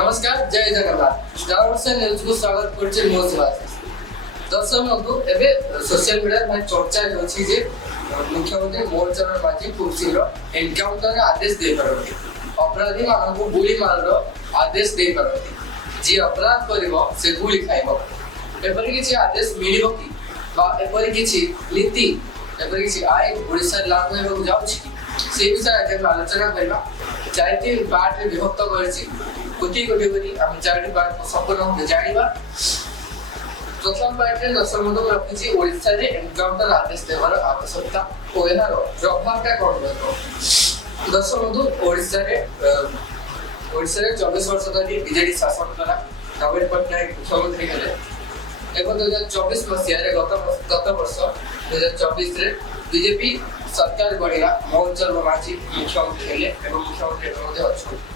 नमस्कार जय जगन्नाथ स्टार वर्षा न्यूज को स्वागत करछि मो सुभाष दर्शक बंधु एबे सोशल मीडिया में चर्चा होछि जे मुख्यमंत्री मोहन चरण माझी खूब शीघ्र एनकाउंटर आदेश दे परबे अपराधी मानकु गुली मारर आदेश दे परबे जे अपराध करिवो से गुली खाइबो एपरि किछि आदेश मिलिबो कि बा एपरि किछि नीति एपरि किछि आय ओडिसा लागू हेबो जाउछि से विषय आज आलोचना करबा चारिटी पार्ट रे विभक्त करछि कोटी कोटी कोटी हम चारिटी पार्ट को संपूर्ण जानिबा प्रथम पार्ट रे दर्शक बंधु रखिछि ओडिसा रे एनकाउंटर आदेश देवार आवश्यकता ओ एनार प्रभावटा कोन रहतो दर्शक बंधु ओडिसा रे 24 वर्ष धरि बीजेडी शासन कला नवीन पटनायक मुख्यमंत्री हेले एवं 2024 मसीह रे गत वर्ष 2024 रे बीजेपी सरकार गढ़िला मोहन चरण माझी मुख्यमंत्री हेले एवं मुख्यमंत्री मध्ये अछन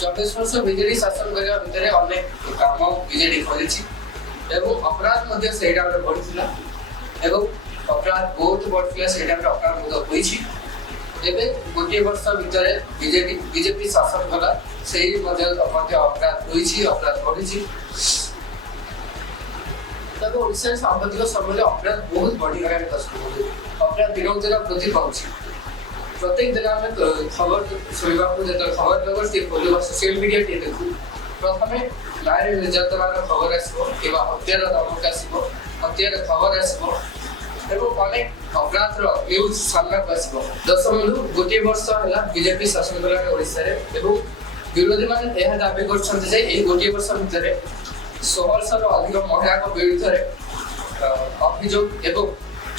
24 वर्ष बीजेडी शासन करबा भितरे अनेक काम बीजेडी करिछि एवं अपराध मध्ये सेटा रे बढ़िथिला एवं अपराध बहुत बढ़िथिला सेटा रे अपराध मध्ये होइछि एबे गोटे वर्ष भितरे बीजेपी शासन कला सेही मध्ये अपराध होइछि अपराध बढ़िछि तब ओडिशा सांप्रदायिक समय अपराध बहुत बढ़ी गया अपराध दिनों दिन वृद्धि पाଉଛି प्रत्येक दिन में खबर सुनिबा को जेत खबर लगल से बोलबा सोशल मीडिया टे देखु प्रथमे नारी निर्यातनार खबर आसबो किबा हत्यार धमक आसबो हत्यार खबर आसबो एवं अनेक अपराध रो न्यूज सामना आसबो दशमलु गोटे वर्ष हला बीजेपी शासन कला ओडिशा रे एवं विरोधी माने एहा दाबी करछन जे एही गोटे वर्ष भितरे 1600 अधिक महिला विरुद्ध अभियोग एवं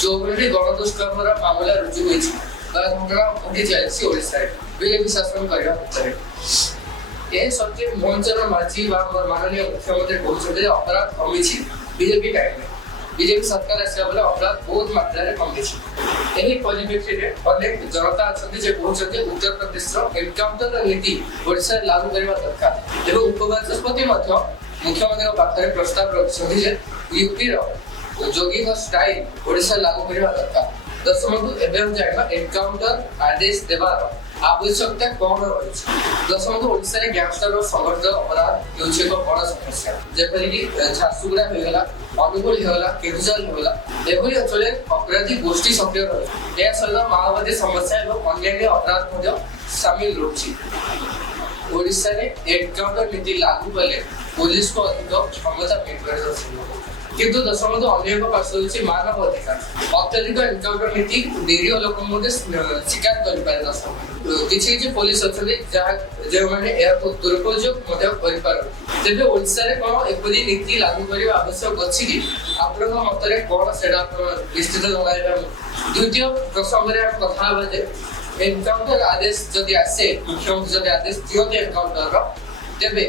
54 गणदुष्कर्म मामला रुजु होइछि घटना घटी जाइछि ओडिसा रे बीजेपी शासन करबा भितर ए सत्य मोहन चरण माझी माननीय मुख्यमंत्री कहउछथि अपराध कमिछि बीजेपी टाइम में बीजेपी सरकार आसे बोले अपराध बहुत मात्रा रे कमिछि एही परिप्रेक्षी रे अनेक जनता अछथि जे कहउछथि उत्तर प्रदेश रो एनकाउंटर नीति ओडिसा रे लागू करबा दरकार एवं उपवाचस्पति मध्ये मुख्यमंत्री पाखरे प्रस्ताव रखिछथि जे यूपी रो जोगी का स्टाइल ओडिसा लागू करबा दरकार दशमलु एबे हम जाइबा एनकाउंटर आदेश देबार आवश्यकता कोन रहिछि दशमलु ओडिसा रे गैंगस्टर रो संघर्ष अपराध हेउछि एक बड़ समस्या जेपरि कि झारसुगुड़ा होइगला अनुगुल होइगला केजुअल होइगला एभली अचले अपराधी गोष्ठी सक्रिय रहि ए सहित माओवादी समस्या एवं अन्य अपराध मध्ये शामिल रहुछि ओडिसा रे एनकाउंटर नीति लागू कले पुलिस को अधिक क्षमता भेट किंतु दशमलु अन्य एक पार्श्व होछि मानव अधिकार अत्यधिक एनकाउंटर नीति निरीह लोक मध्ये शिकार करि पारे दशमलु किछि जे पुलिस अछले जे माने एहा को दुरुपयोग मध्ये करि पारे तेबे ओडिसा रे कोन एपरि नीति लागू करिवा आवश्यक अछि कि आपन मत रे कोन सेडा निश्चित लगाइबा द्वितीय प्रसंग रे कथा बजे एनकाउंटर आदेश जदि आसे मुख्यमंत्री जदि आदेश दियते एनकाउंटर रो तेबे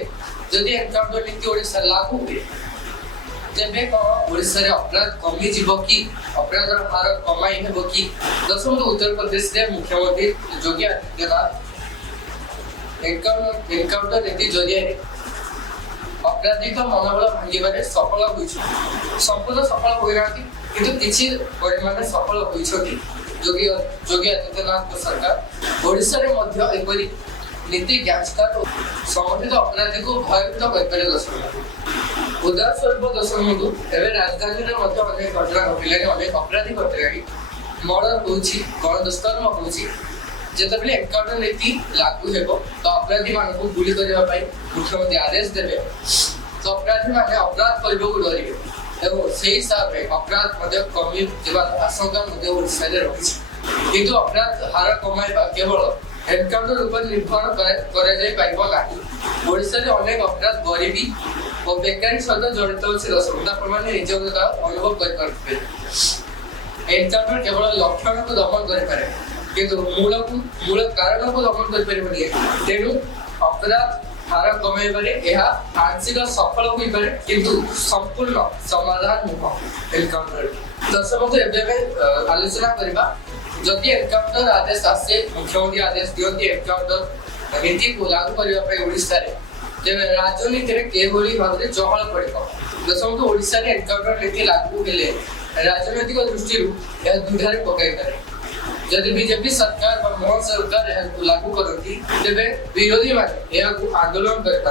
जदि एनकाउंटर नीति ओडिसा लागू हुए तेबे को ओडिसा रे अपराध कमी जीवो कि अपराध रो हार कमाई हेबो कि दशमलु उत्तर प्रदेश रे मुख्यमंत्री योगी आदित्यनाथ एनकाउंटर नीति जरिए अपराधी का मनोबल भांगिबारे सफल होइछ संपूर्ण सफल होइराती किंतु किछि परिमाण सफल होइछथि योगी आदित्यनाथ सरकार ओडिसा रे मध्य एपरि नीति गैंगस्टर संगठित अपराधी को भयभीत करपारे दशमलु उदाहरण स्वरूप दशमलु एवं राजधानी रे मध्य अनेक घटना घटिले अनेक अपराधी घटिले मर्डर होछि गणदुष्कर्म होछि जेतबेले एनकाउंटर नीति लागू हेबो तो अपराधी मानकु गुली करबा पई मुख्यमंत्री आदेश देबे तो अपराधी माने अपराध करबो को डरिबे एवं सेही हिसाब रे अपराध मध्ये कमी जेबा आशंका मध्ये ओडिसा रे रहिछि किंतु अपराध हार कमाइबा केवल एनकाउंटर ऊपर निर्भर करे जाय पाइबो नाही ओडिसा रे अनेक अपराध गरीबी और बेकारी सहित जड़ित अछि दशमलु प्रमाण निजक अनुभव कर पारबे एनकाउंटर केवल लक्षण को दमन कर पारे किंतु मूल कारण को दमन कर पारे तेनु अपराध हार कमाइबारे एहा आंशिक सफल होई पारे किंतु संपूर्ण समाधान नुह एनकाउंटर दशमलु एबे आलोचना करबा जदि एनकाउंटर आदेश आसे मुख्यमंत्री आदेश दियंती एनकाउंटर नीति को लागू करबा पय ओडिसा रे जेबे राजनीति रे केवली भाबरे चहल पड़िबो दशमलु ओडिसा रे एनकाउंटर नीति लागू हेले राजनीतिक दृष्टि या दुधारे पकाई पारे जदि बीजेपी सरकार व मोहन सरकार यह लागू करती तेबे विरोधी माने यह आंदोलन करता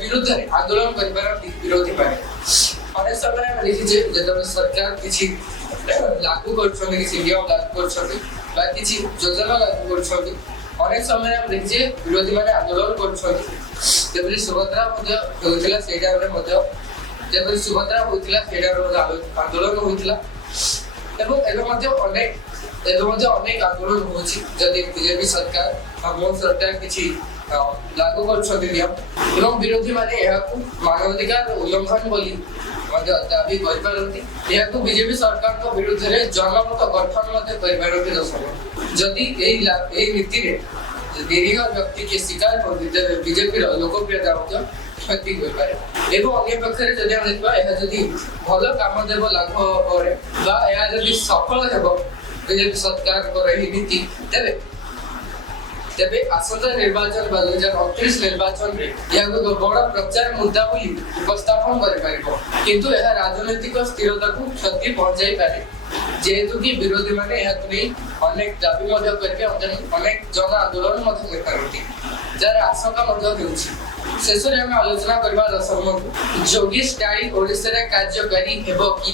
विरुद्ध आंदोलन कर विरोधी माने अनेक समय में देखिए जब सरकार किसी लागू कर नियम लागू कर योजना लागू कर अनेक समय में देखिए विरोधी माने आंदोलन कर सुभद्रा जब सुभद्रा आंदोलन होता अनेक आंदोलन होदी बीजेपी सरकार मोहन सरकार किसी लागू कर विरोधी माने मानवाधिकार उल्लंघन बोली दाबी कर बीजेपी सरकार विरुद्ध में जनमत गठन कर दर्शक जदि नीति निरीह व्यक्ति के शिकार कर बीजेपी लोकप्रियता क्षति होपारे एवं अन्य पक्षरे जदि हम देखबा एहा जदि भल काम देबो लाभ परे बा एहा जदि सफल हेबो बीजेपी सरकार को रही नीति तेबे आसंता निर्वाचन 2029 निर्वाचन रे यागो बड़ प्रचार मुद्दा बोली उपस्थापन कर पारिबो किंतु एहा राजनीतिक स्थिरता को क्षति पहुंचाई पारे जेहेतु कि विरोधी माने एहा तुनी अनेक दाबी मध्य करके अनेक जन आंदोलन मध्य कर पारती जार आशंका मध्य हेउछि शेष में हम आलोचना करबा दशम जोगी स्टाइल ओडिसा रे कार्यकारी हेबो कि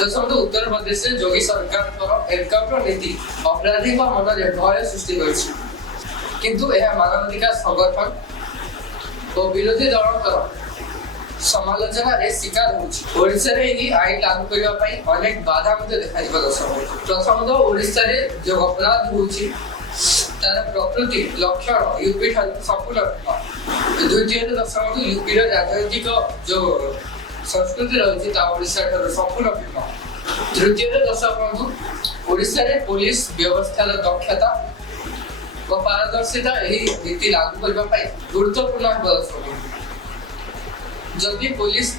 दशम उत्तर प्रदेश रे जोगी सरकार एनकाउंटर नीति अपराधी को मन रे भय सृष्टि करछि किंतु यह मानवाधिकार संगठन और विरोधी दल समालोचना रे शिकार होछि ओडिसा रे ई आईन लागू करबा पई अनेक बाधा मते देखाइबा दशम प्रथम तो ओडिसा रे जो अपराध होछि तार प्रकृति लक्षण यूपी ठार संपूर्ण द्वितीय दशम यूपी रो राजनीतिक जो संस्कृति रही ता ओडिसा ठार संपूर्ण भिन्न तृतीय दशम ओडिसा रे पुलिस व्यवस्था दक्षता और पारदर्शिता यही नीति लागू करने गुरुत्वपूर्ण जदि पुलिस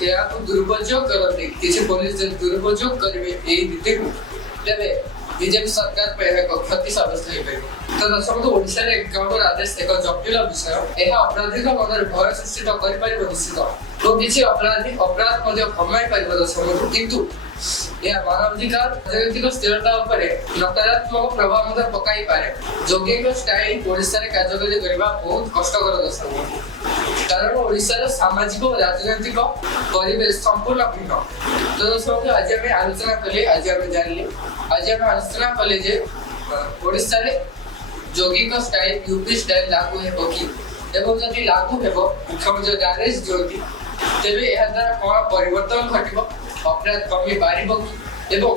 दुरुपयोग करते किसी पुलिस दुरुपयोग करेंगे यही नीति को तेरे बीजेपी सरकार पर क्षति साब्यस्त तो दशम ओडिशा रे एनकाउंटर आदेश एक जटिल विषय यह अपराधी मन भय सृष्टि कर निश्चित तो किसी अपराध कमाई पार दशम किंतु यह मानवाधिकार राजनीतिक स्थिरता नकारात्मक प्रभाव पकाई पारे जोगी स्टाइल ओडिशा रे कार्यकारी करबा बहुत कष्टकर दशक कारण ओडिशा रो सामाजिक और राजनीतिक परिवेश संपूर्ण भिन्न तो दशक आज हम आलोचना कले आज हम जानले आज हम आलोचना कले जे ओडिशा रे जोगी स्टाइल यूपी स्टाइल लागू हेबो कि एवं जदि लागू हेबो मुख्यमंत्री आदेश जोगी तेबे एहा द्वारा कोन परिवर्तन घटिबो अपराध कमी पारिबो एवं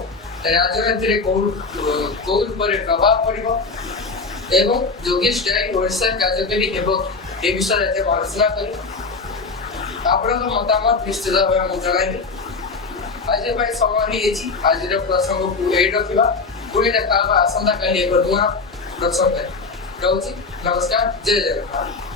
राजनीति रे कोन पर प्रभाव पड़िबो एवं जोगी स्टाइल ओडिशा कार्यकारी हेबो ए विषय रे आलोचना करी आपन मतामत निश्चित भाबे हम जणाइबे आज भाई समय ही एछि आज रे प्रसंग को एड रखिबा पुणी देखा आसंता कहि एक नुआ प्रसंग रहउछि नमस्कार जय जगन्नाथ।